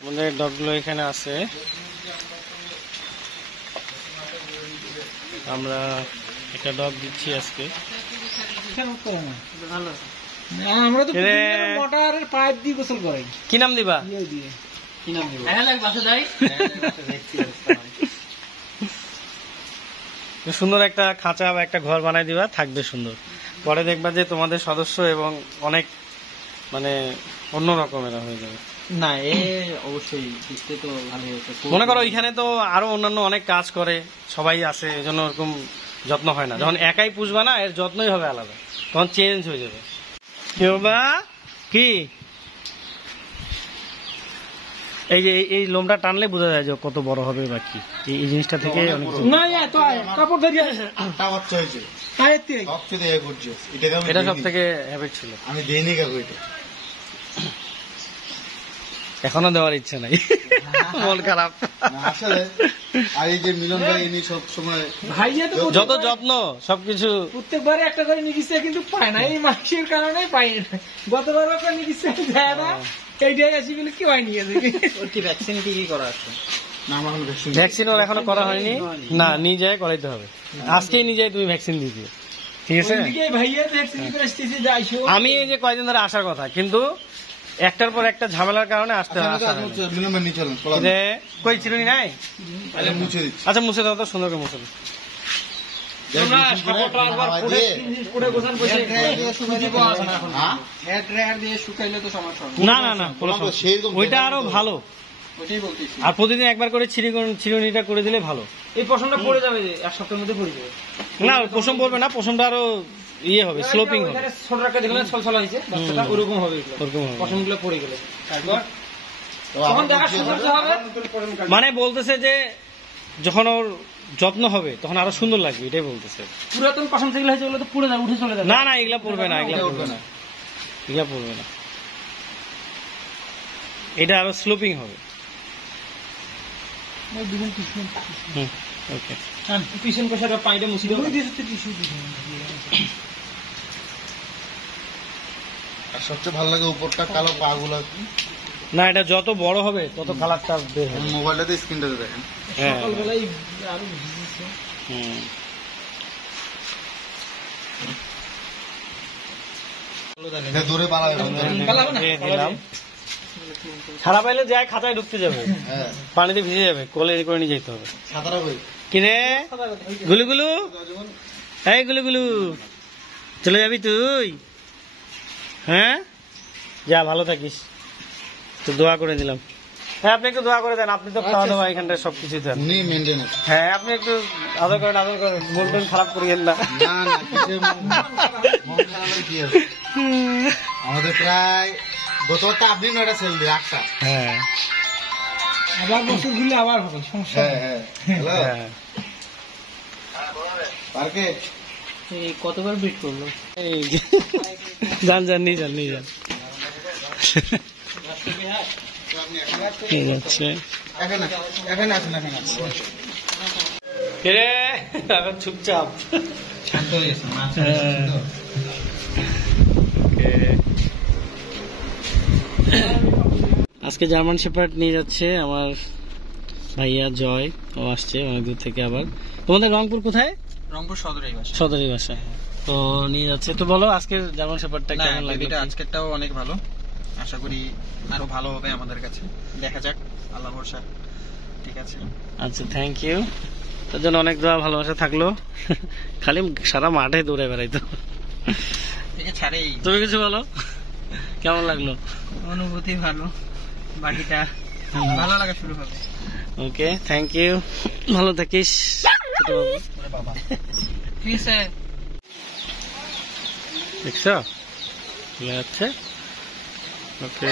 আমাদের ডগগুলো এখানে আছে, আমরা একটা ডগ দিচ্ছি আজকে। আমরা তো মোটরের পাইপ দিয়ে গোসল করাই। কি নাম দিবা? কি নাম দিব? সুন্দর একটা খাঁচা বা একটা ঘর বানাই দিবা, থাকবে সুন্দর। পরে দেখবা যে তোমাদের সদস্য এবং অনেক মানে অন্য রকমের হয়ে যাবে। না এ অবশ্যই দেখতে তো ভালো হয়েছে। মনে করো এখানে তো আরো অন্যান্য অনেক কাজ করে, সবাই আছে, এজন্য ওরকম যত্ন হয় না। যখন একাই পুষবা না, এর যত্নই হবে আলাদা, তখন চেঞ্জ হয়ে যাবে। কেউ বা কি এই যে এই লোমটা টানলে বোঝা যায় যে কত বড় হবে বা কি, এই জিনিসটা থেকে অনেক এটা সব থেকে হ্যাবিট ছিল। আমি দেইনি কাকু এটা, এখনো দেওয়ার ইচ্ছা নাই, মন খারাপ। আসলে আর এই যে মিলন ভাই ইনি সব সময় ভাইয়া তো যত যত্ন সবকিছু প্রত্যেকবারে একটা করে নিয়ে কিন্তু পায় না, এই মাসের কারণে পাই না। গতবার একটা নিয়ে দেয় না, এইটাই আসি বলে কি হয় নিয়ে যাবে। ওর কি ভ্যাকসিন কি করা আছে? ভ্যাকসিন ওর এখনো করা হয়নি, না নিয়ে যায় করাইতে হবে। আজকেই নিয়ে যায় তুমি ভ্যাকসিন দিয়ে দিও, ঠিক আছে? আমি এই যে কয়েকদিন ধরে আসার কথা, কিন্তু একটার পর একটা ঝামেলার কারণে আসতে কই চিরুনি নাই। আচ্ছা মুছে দাও তো, সুন্দর করে মুছে দাও। না না না, ওইটা আরো ভালো। আর প্রতিদিন একবার করে চিরুনিটা করে দিলে ভালো। এই পশমটা পড়ে যাবে, এক সপ্তাহের মধ্যে পড়ে যাবে। না পশম পড়বে না, পশমটা আরো ইয়ে হবে, স্লোপিং হবে। ছোট রাখা দেখলেন ছলছলা হয়েছে, ওরকম হবে, পশম গুলো পড়ে গেলে তখন দেখা সুন্দর হবে। মানে বলতেছে যে যখন ওর যত্ন হবে তখন আরো সুন্দর লাগবে, এটাই বলতেছে। পুরাতন পশম যেগুলো হয়েছে ওগুলো তো পুড়ে যাবে, উঠে চলে যাবে। না না এগুলা পড়বে না, এগুলা পড়বে না, এগুলা পড়বে না, এটা আরো স্লোপিং হবে। ওকে পিছন কষাটা পানিটা মুছে দেবো। আর সবচেয়ে ভালো লাগে উপরটা কালো পা গুলো। না এটা যত বড় হবে তত কালারটা বের হবে। মোবাইলটাতে স্ক্রিনটাতে দেখেন। সকালবেলায় আরো দূরে পালাবে দিলাম, ছাড়া পাইলে যায় খাতায় ঢুকতে যাবে, পানিতে ভিজে যাবে, কোলে করে নিয়ে যেতে হবে। কিরে গুলুগুলু, এই গুলুগুলু চলে যাবি তুই? হ্যাঁ যা, ভালো থাকিস, তো দোয়া করে দিলাম। হ্যাঁ আপনি একটু দোয়া করে দেন, আপনি তো খাওয়া দাওয়া এখানটায় সবকিছু দেন। হ্যাঁ আপনি একটু আদর করেন, আদর করেন, বলবেন খারাপ করিয়েন না। আমাদের প্রায় গতটা আপনি নয়টা সেল দিয়ে 8টা। হ্যাঁ আবার বছর ঘুরলে আবার হবে সমস্যা। হ্যাঁ পার্কে কতবার বিট করলো। যান যান নিয়ে যান, নিয়ে যান। ঠিক আছে এখন চুপচাপ শান্ত হয়ে গেছে। আজকে জার্মান শেপার্ড নিয়ে যাচ্ছে আমার ভাইয়া জয়, ও আসছে অনেক দূর থেকে। আবার তোমাদের রংপুর কোথায়? রংপুর সদরেই বাসা। সদরেই বাসা, তো নিয়ে যাচ্ছে। তো বলো আজকে জার্মান শেপার্ডটা কেমন লাগে? আজকেরটাও অনেক ভালো, আশা করি আরো ভালো হবে আমাদের কাছে, দেখা যাক, আল্লাহ ভরসা। ঠিক আছে, আচ্ছা থ্যাংক ইউ। তার জন্য অনেক দোয়া ভালোবাসা থাকলো। খালি সারা মাঠে দৌড়ে বেড়াইতো। তুমি কিছু বলো, কেমন লাগলো? অনুভূতি ভালো, বাকিটা ভালো লাগা শুরু হবে। ওকে থ্যাংক ইউ, ভালো থাকিস ছোট বাবু। দেখছো চলে যাচ্ছে। ওকে